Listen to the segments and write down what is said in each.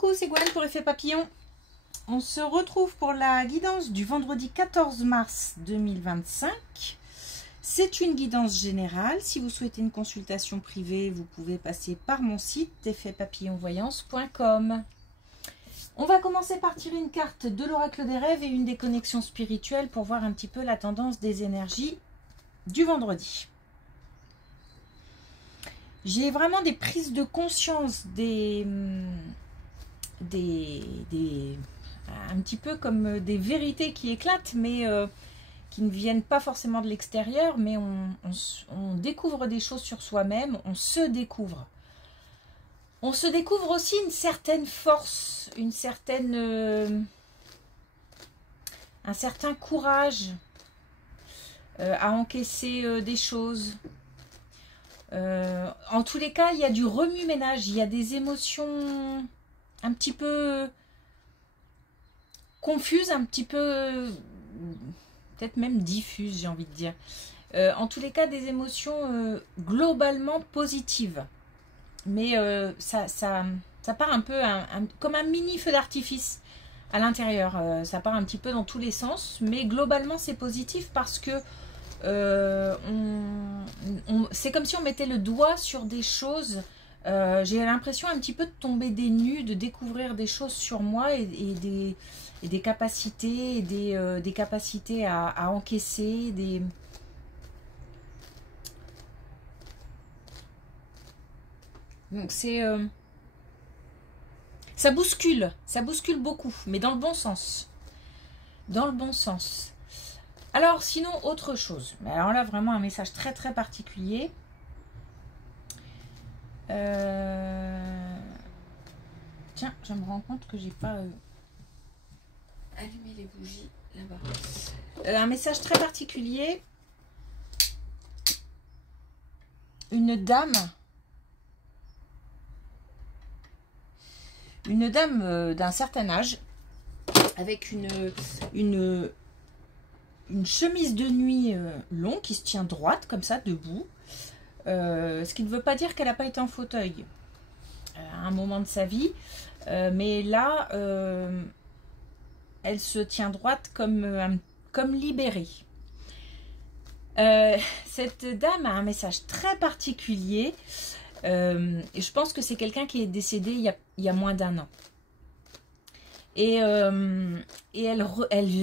Coucou, c'est Gwen pour Effet Papillon. On se retrouve pour la guidance du vendredi 14 mars 2025. C'est une guidance générale. Si vous souhaitez une consultation privée, vous pouvez passer par mon site effetpapillonvoyance.com. On va commencer par tirer une carte de l'oracle des rêves et une des connexions spirituelles pour voir un petit peu la tendance des énergies du vendredi. J'ai vraiment des prises de conscience, un petit peu comme des vérités qui éclatent, mais qui ne viennent pas forcément de l'extérieur, mais on découvre des choses sur soi-même, on se découvre. On se découvre aussi une certaine force, un certain courage à encaisser des choses. En tous les cas, il y a du remue-ménage, il y a des émotions un petit peu confuses, un petit peu peut-être même diffuses, j'ai envie de dire. En tous les cas, des émotions globalement positives. Mais ça part un peu comme un mini feu d'artifice à l'intérieur. Ça part un petit peu dans tous les sens, mais globalement c'est positif parce que c'est comme si on mettait le doigt sur des choses. J'ai l'impression un petit peu de tomber des nues, de découvrir des choses sur moi et des capacités, des capacités à encaisser, donc c'est ça bouscule beaucoup, mais dans le bon sens. Dans le bon sens. Alors, sinon, autre chose. Mais alors là, vraiment un message très très particulier. Tiens, je me rends compte que j'ai pas allumé les bougies là-bas. Un message très particulier. Une dame d'un certain âge, avec une chemise de nuit longue qui se tient droite, comme ça, debout. Ce qui ne veut pas dire qu'elle n'a pas été en fauteuil à un moment de sa vie. Mais là, elle se tient droite comme libérée. Cette dame a un message très particulier. Et je pense que c'est quelqu'un qui est décédé il y a moins d'1 an. Et elle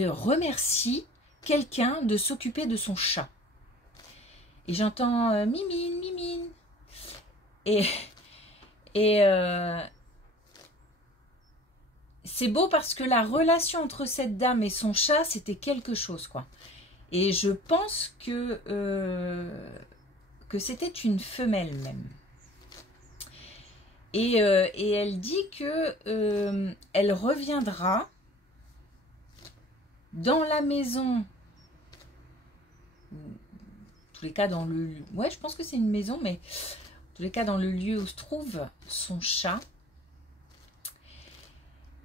remercie quelqu'un de s'occuper de son chat. Et j'entends mimine, mimine. Et c'est beau parce que la relation entre cette dame et son chat, c'était quelque chose, quoi. Et je pense que c'était une femelle même. Et elle dit que elle reviendra dans la maison, en tous les cas dans le... Ouais, je pense que c'est une maison, mais en tous les cas dans le lieu où se trouve son chat.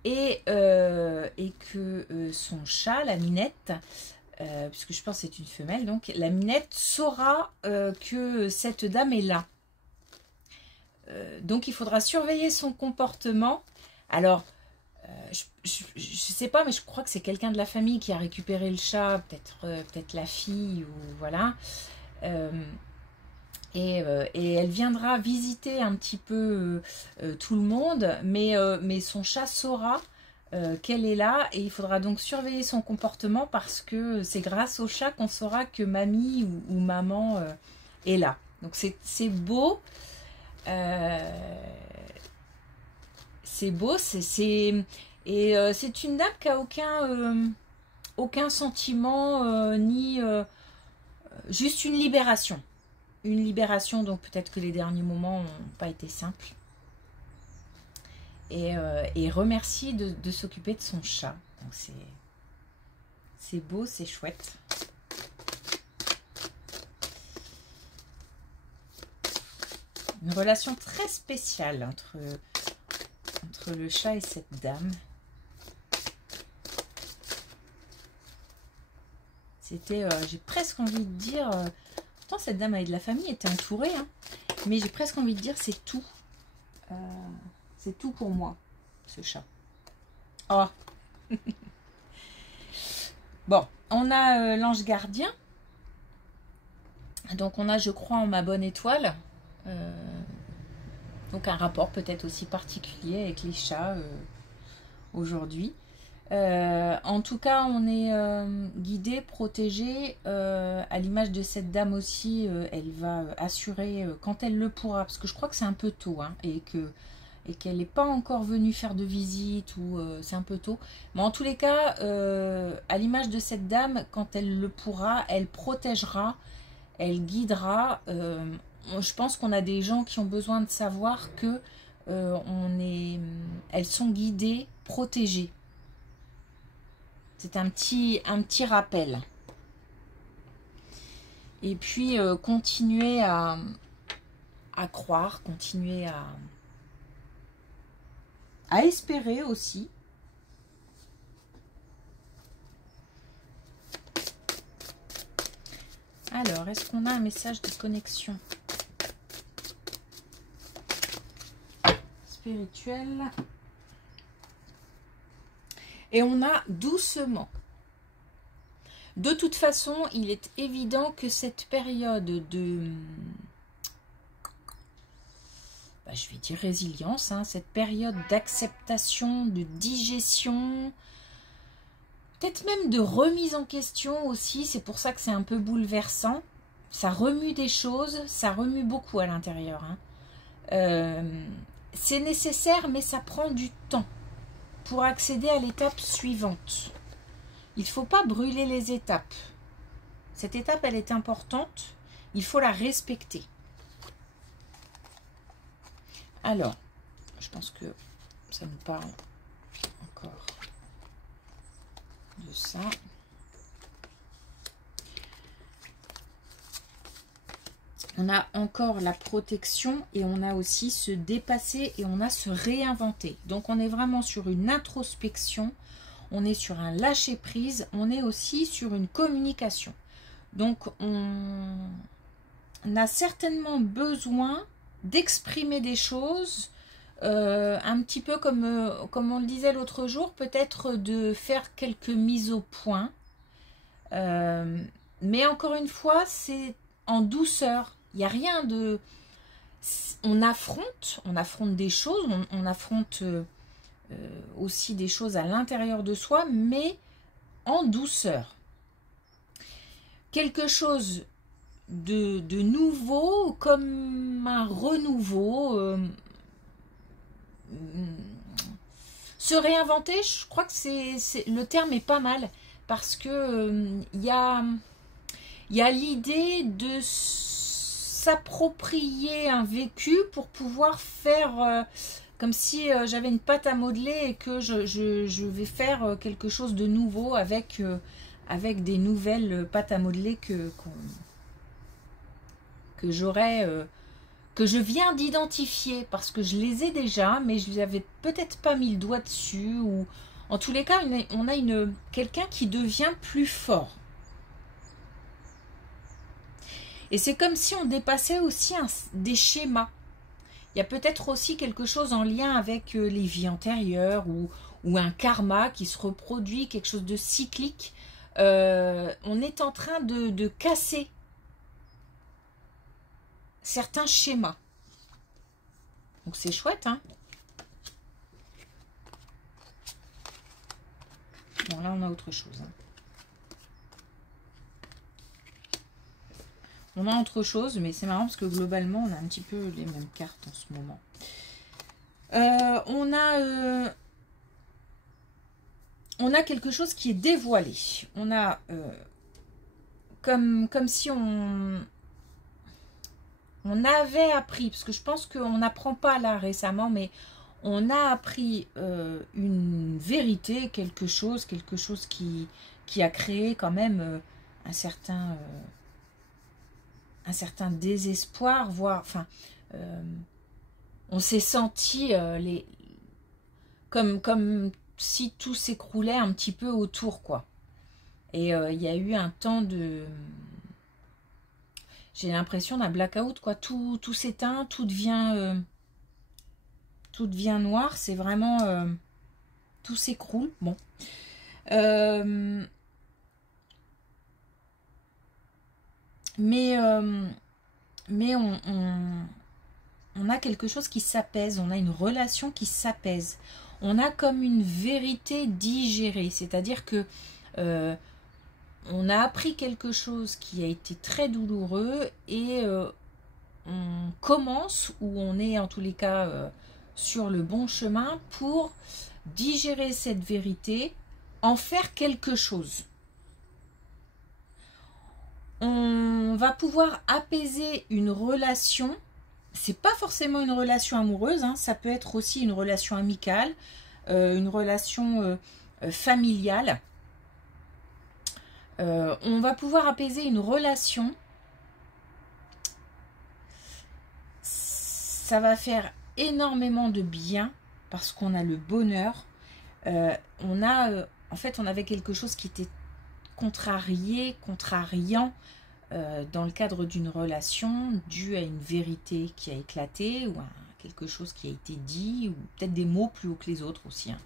Et que son chat, la minette, puisque je pense que c'est une femelle, donc la minette saura que cette dame est là. Donc il faudra surveiller son comportement. Alors, je sais pas, mais je crois que c'est quelqu'un de la famille qui a récupéré le chat, peut-être la fille, ou voilà. Et elle viendra visiter un petit peu tout le monde, mais son chat saura qu'elle est là, et il faudra donc surveiller son comportement parce que c'est grâce au chat qu'on saura que mamie ou maman est là. Donc c'est beau. C'est beau, c'est une dame qui a aucun sentiment, ni juste une libération. Une libération, donc peut-être que les derniers moments n'ont pas été simples. Et remercie de s'occuper de son chat. Donc c'est beau, c'est chouette. Une relation très spéciale entre le chat et cette dame. C'était, j'ai presque envie de dire, pourtant cette dame avec de la famille était entourée, hein, mais j'ai presque envie de dire c'est tout. C'est tout pour moi. ce chat. Oh. Bon, on a l'ange gardien. Donc on a, je crois, en ma bonne étoile. Donc un rapport peut-être aussi particulier avec les chats aujourd'hui. En tout cas, on est guidé, protégé. À l'image de cette dame aussi, elle va assurer quand elle le pourra, parce que je crois que c'est un peu tôt, hein, et qu'elle n'est pas encore venue faire de visite, ou c'est un peu tôt. Mais en tous les cas, à l'image de cette dame, quand elle le pourra, elle protégera, elle guidera. Je pense qu'on a des gens qui ont besoin de savoir que elles sont guidées, protégées. C'est un petit rappel. Et puis, continuer à croire, continuer à espérer aussi. Alors, est-ce qu'on a un message de connexion spirituelle? Et on a doucement. De toute façon, il est évident que cette période de, je vais dire résilience, hein, cette période d'acceptation, de digestion, peut-être même de remise en question aussi, c'est pour ça que c'est un peu bouleversant. Ça remue des choses, ça remue beaucoup à l'intérieur. Hein. C'est nécessaire, mais ça prend du temps pour accéder à l'étape suivante. Il ne faut pas brûler les étapes. Cette étape, elle est importante. Il faut la respecter. Alors, je pense que ça nous parle encore de ça. On a encore la protection et on a aussi se dépasser et on a se réinventer. Donc, on est vraiment sur une introspection, on est sur un lâcher-prise, on est aussi sur une communication. Donc, on a certainement besoin d'exprimer des choses, un petit peu comme on le disait l'autre jour, peut-être de faire quelques mises au point. Mais encore une fois, c'est en douceur. Il n'y a rien de... On affronte des choses, on affronte aussi des choses à l'intérieur de soi, mais en douceur. Quelque chose de nouveau, comme un renouveau. Se réinventer, je crois que le terme est pas mal, parce que il y a l'idée de s'approprier un vécu pour pouvoir faire comme si j'avais une pâte à modeler et que je vais faire quelque chose de nouveau avec des nouvelles pâtes à modeler que j'aurais, que je viens d'identifier, parce que je les ai déjà, mais je n'avais peut-être pas mis le doigt dessus, ou en tous les cas, on a quelqu'un qui devient plus fort. Et c'est comme si on dépassait aussi des schémas. Il y a peut-être aussi quelque chose en lien avec les vies antérieures ou un karma qui se reproduit, quelque chose de cyclique. On est en train de casser certains schémas. Donc c'est chouette, hein? Bon, là, on a autre chose. Hein. On a autre chose, mais c'est marrant parce que globalement, on a un petit peu les mêmes cartes en ce moment. On a quelque chose qui est dévoilé. On a comme si on avait appris, parce que je pense qu'on n'apprend pas là récemment, mais on a appris une vérité, quelque chose qui a créé quand même un certain désespoir, voire, enfin, on s'est senti comme si tout s'écroulait un petit peu autour, quoi. Et il y a eu un temps de... J'ai l'impression d'un blackout, quoi. Tout s'éteint, tout devient... tout devient noir, c'est vraiment... tout s'écroule. Bon. Mais on a quelque chose qui s'apaise, on a une relation qui s'apaise. On a comme une vérité digérée, c'est-à-dire que on a appris quelque chose qui a été très douloureux et on commence, ou on est en tous les cas sur le bon chemin pour digérer cette vérité, en faire quelque chose. On va pouvoir apaiser une relation. C'est pas forcément une relation amoureuse, hein, ça peut être aussi une relation amicale, une relation familiale. On va pouvoir apaiser une relation. Ça va faire énormément de bien parce qu'on a le bonheur. En fait, on avait quelque chose qui était contrariant dans le cadre d'une relation due à une vérité qui a éclaté ou à quelque chose qui a été dit ou peut-être des mots plus hauts que les autres aussi. Hein.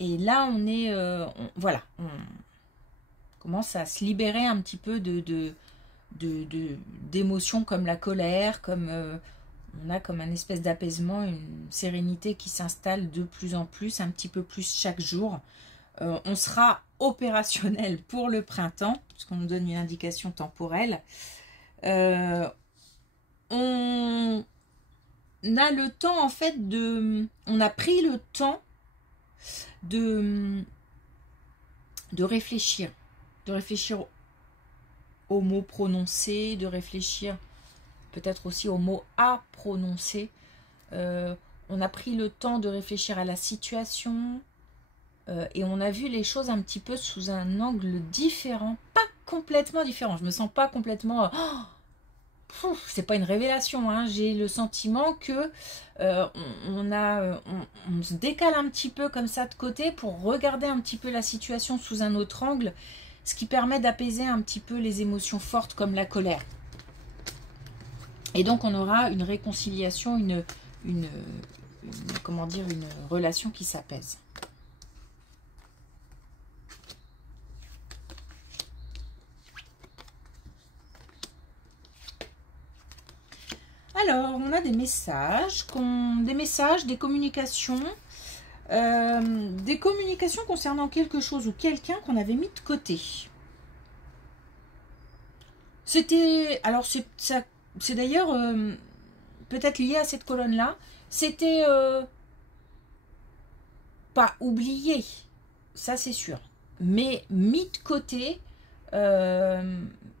Et là, on est... voilà, on commence à se libérer un petit peu d'émotions comme la colère, comme... on a comme un espèce d'apaisement, une sérénité qui s'installe de plus en plus, un petit peu plus chaque jour. On sera opérationnel pour le printemps, puisqu'on nous donne une indication temporelle. On a le temps, en fait, on a pris le temps de réfléchir. De réfléchir aux mots prononcés, de réfléchir peut-être aussi aux mots à prononcer. On a pris le temps de réfléchir à la situation et on a vu les choses un petit peu sous un angle différent, pas complètement différent. Je me sens pas complètement... c'est pas une révélation, hein. J'ai le sentiment que on se décale un petit peu comme ça de côté pour regarder un petit peu la situation sous un autre angle, ce qui permet d'apaiser un petit peu les émotions fortes comme la colère. Et donc on aura une réconciliation, comment dire, une relation qui s'apaise. Alors, on a des messages, des communications concernant quelque chose ou quelqu'un qu'on avait mis de côté. C'était, alors c'est d'ailleurs peut-être lié à cette colonne-là. C'était pas oublié, ça c'est sûr, mais mis de côté.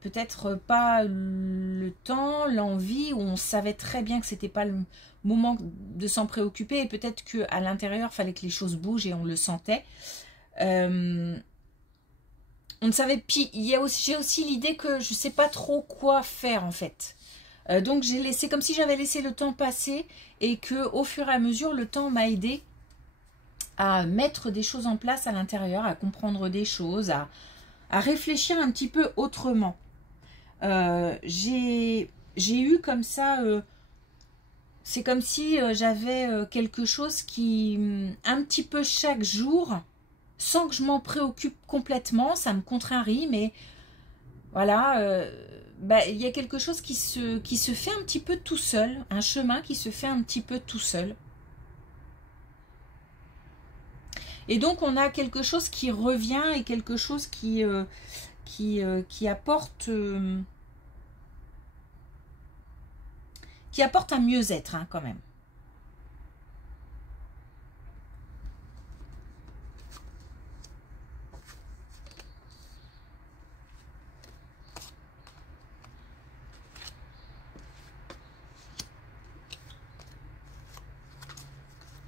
Peut-être pas le temps, l'envie, où on savait très bien que c'était pas le moment de s'en préoccuper, et peut-être qu'à l'intérieur, il fallait que les choses bougent et on le sentait. On ne savait, puis j'ai aussi l'idée que je ne sais pas trop quoi faire en fait. Donc c'est comme si j'avais laissé le temps passer et que au fur et à mesure, le temps m'a aidé à mettre des choses en place à l'intérieur, à comprendre des choses, à réfléchir un petit peu autrement. J'ai eu comme ça, c'est comme si j'avais quelque chose qui, un petit peu chaque jour, sans que je m'en préoccupe complètement, ça me contrarie, mais voilà, il y a quelque chose qui se fait un petit peu tout seul, un chemin qui se fait un petit peu tout seul. Et donc, on a quelque chose qui revient et quelque chose qui apporte un mieux-être, hein, quand même.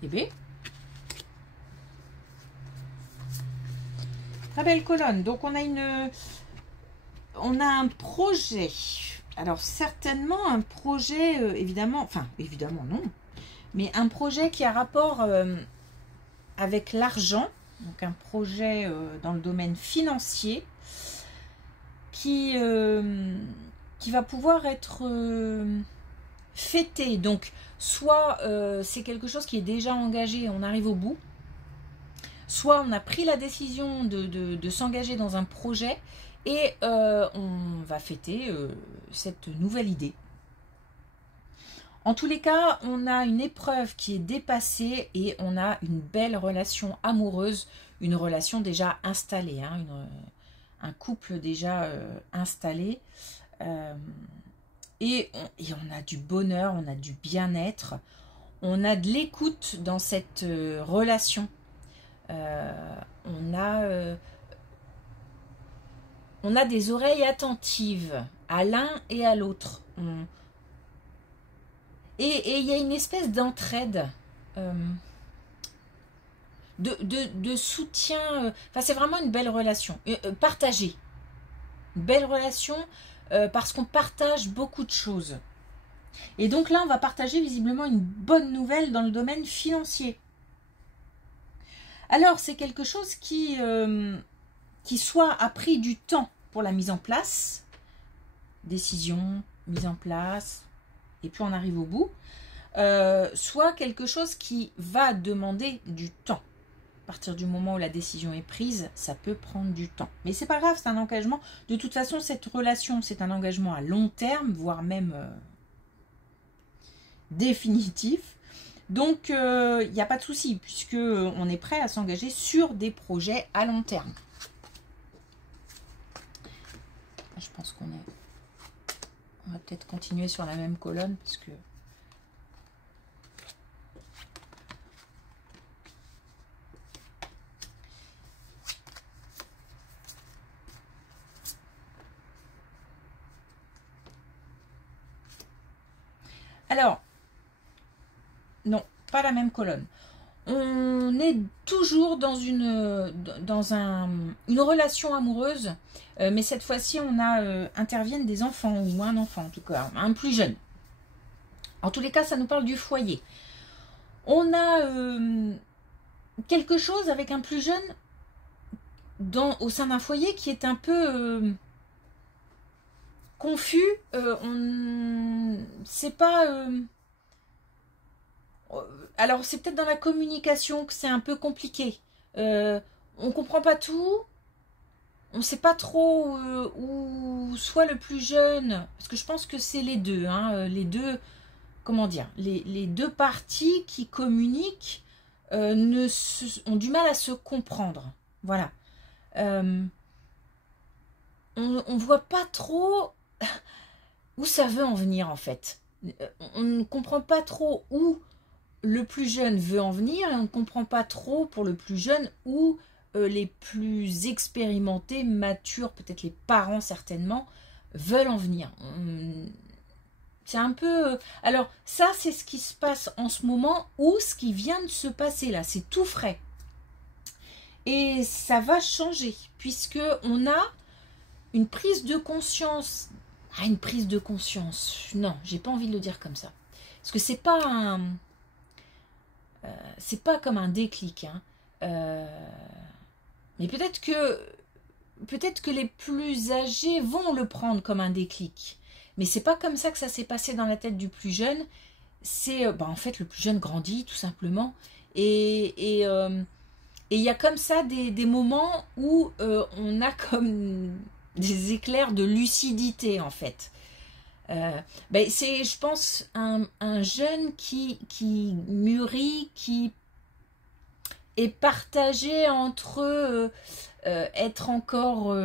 Eh bien, très belle colonne. Donc on a un projet. Alors certainement un projet, évidemment non, mais un projet qui a rapport avec l'argent. Donc un projet dans le domaine financier qui va pouvoir être fêter. Donc, soit c'est quelque chose qui est déjà engagé, on arrive au bout, soit on a pris la décision de s'engager dans un projet et on va fêter cette nouvelle idée. En tous les cas, on a une épreuve qui est dépassée et on a une belle relation amoureuse, une relation déjà installée, hein, un couple déjà installé. Et on a du bonheur, on a du bien-être, on a de l'écoute dans cette relation. On a des oreilles attentives à l'un et à l'autre. Et il y a une espèce d'entraide, de soutien. Enfin, c'est vraiment une belle relation, partagée. Une belle relation parce qu'on partage beaucoup de choses. Et donc là, on va partager visiblement une bonne nouvelle dans le domaine financier. Alors, c'est quelque chose qui soit a pris du temps pour la mise en place. Décision, mise en place, et puis on arrive au bout. Soit quelque chose qui va demander du temps. À partir du moment où la décision est prise, ça peut prendre du temps. Mais c'est pas grave, c'est un engagement. De toute façon, cette relation, c'est un engagement à long terme, voire même définitif. Donc, il n'y a pas de souci, puisqu'on est prêt à s'engager sur des projets à long terme. Je pense qu'on va peut-être continuer sur la même colonne, parce que... Alors, non, pas la même colonne. On est toujours dans une relation amoureuse, mais cette fois-ci, interviennent des enfants, ou un enfant en tout cas, un plus jeune. En tous les cas, ça nous parle du foyer. On a quelque chose avec un plus jeune au sein d'un foyer qui est un peu confus. On ne sait pas... alors, c'est peut-être dans la communication que c'est un peu compliqué. On comprend pas tout. On ne sait pas trop où soit le plus jeune. Parce que je pense que c'est les deux. Hein, les deux, comment dire, les deux parties qui communiquent ont du mal à se comprendre. Voilà. On ne voit pas trop où ça veut en venir, en fait. On ne comprend pas trop où le plus jeune veut en venir et on ne comprend pas trop pour le plus jeune où les plus expérimentés, matures, peut-être les parents certainement, veulent en venir. C'est un peu... Alors ça, c'est ce qui se passe en ce moment ou ce qui vient de se passer là. C'est tout frais. Et ça va changer puisque on a une prise de conscience. Ah, une prise de conscience. Non, j'ai pas envie de le dire comme ça. Parce que c'est pas un... c'est pas comme un déclic, hein. Mais peut-être que les plus âgés vont le prendre comme un déclic. Mais c'est pas comme ça que ça s'est passé dans la tête du plus jeune. C'est en fait le plus jeune grandit tout simplement. Et il y a comme ça des moments où on a comme des éclairs de lucidité en fait. C'est, je pense, un jeune qui mûrit, qui est partagé entre être encore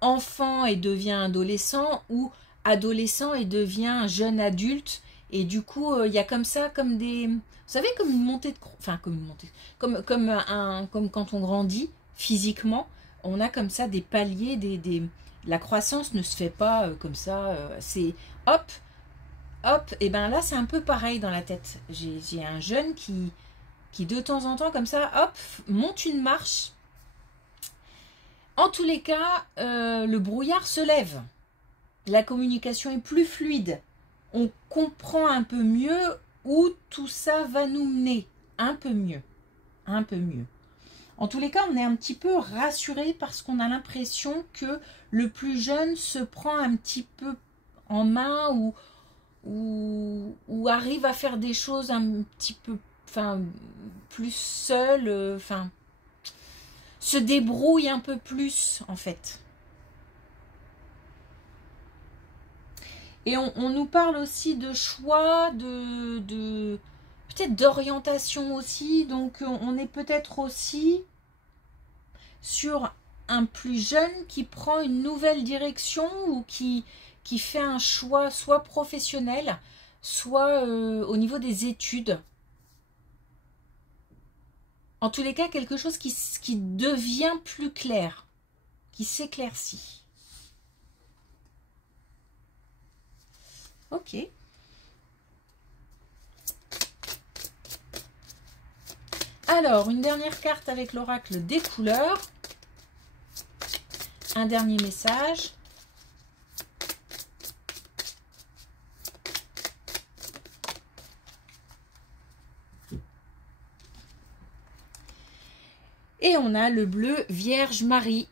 enfant et devient adolescent ou adolescent et devient jeune adulte. Et du coup, il y a comme ça, comme des... Vous savez, comme une montée de... Enfin, comme une montée... Comme quand on grandit physiquement, on a comme ça des paliers, la croissance ne se fait pas comme ça, c'est hop, hop, et ben là c'est un peu pareil dans la tête. J'ai un jeune qui de temps en temps comme ça, hop, monte une marche. En tous les cas, le brouillard se lève. La communication est plus fluide. On comprend un peu mieux où tout ça va nous mener. Un peu mieux. Un peu mieux. En tous les cas, on est un petit peu rassuré parce qu'on a l'impression que le plus jeune se prend un petit peu en main ou ou arrive à faire des choses un petit peu, enfin, plus seul, enfin, se débrouille un peu plus, en fait. Et on nous parle aussi de choix, de peut-être d'orientation aussi. Donc, on est peut-être aussi sur un plus jeune qui prend une nouvelle direction ou qui fait un choix soit professionnel, soit au niveau des études. En tous les cas, quelque chose qui devient plus clair, qui s'éclaircit. Ok. Alors, une dernière carte avec l'oracle des couleurs. Un dernier message. Et on a le bleu Vierge Marie.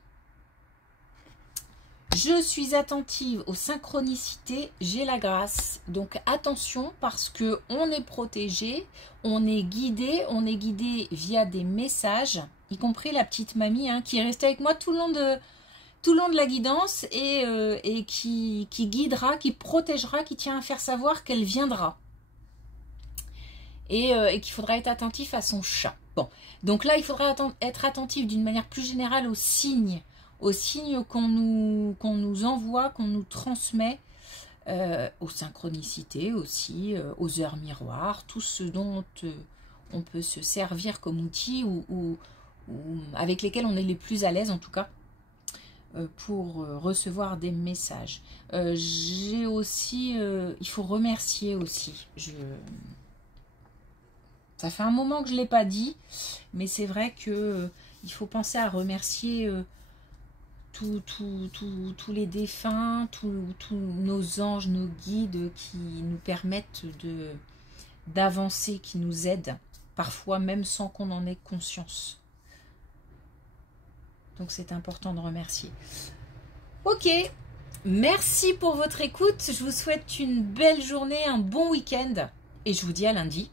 Je suis attentive aux synchronicités, j'ai la grâce. Donc attention parce que on est protégé, on est guidé via des messages, y compris la petite mamie hein, qui est restée avec moi tout le long de la guidance et qui guidera, qui protégera, qui tient à faire savoir qu'elle viendra. Et qu'il faudra être attentif à son chat. Bon, donc là, il faudra être attentif d'une manière plus générale aux signes qu'on nous envoie, qu'on nous transmet, aux synchronicités aussi, aux heures miroirs, tout ce dont on peut se servir comme outil ou avec lesquels on est les plus à l'aise en tout cas pour recevoir des messages. J'ai aussi, il faut remercier aussi. Ça fait un moment que je ne l'ai pas dit, mais c'est vrai que il faut penser à remercier tous les défunts, tous nos anges, nos guides qui nous permettent d'avancer, qui nous aident, parfois même sans qu'on en ait conscience. Donc c'est important de remercier. Ok, merci pour votre écoute. Je vous souhaite une belle journée, un bon week-end et je vous dis à lundi.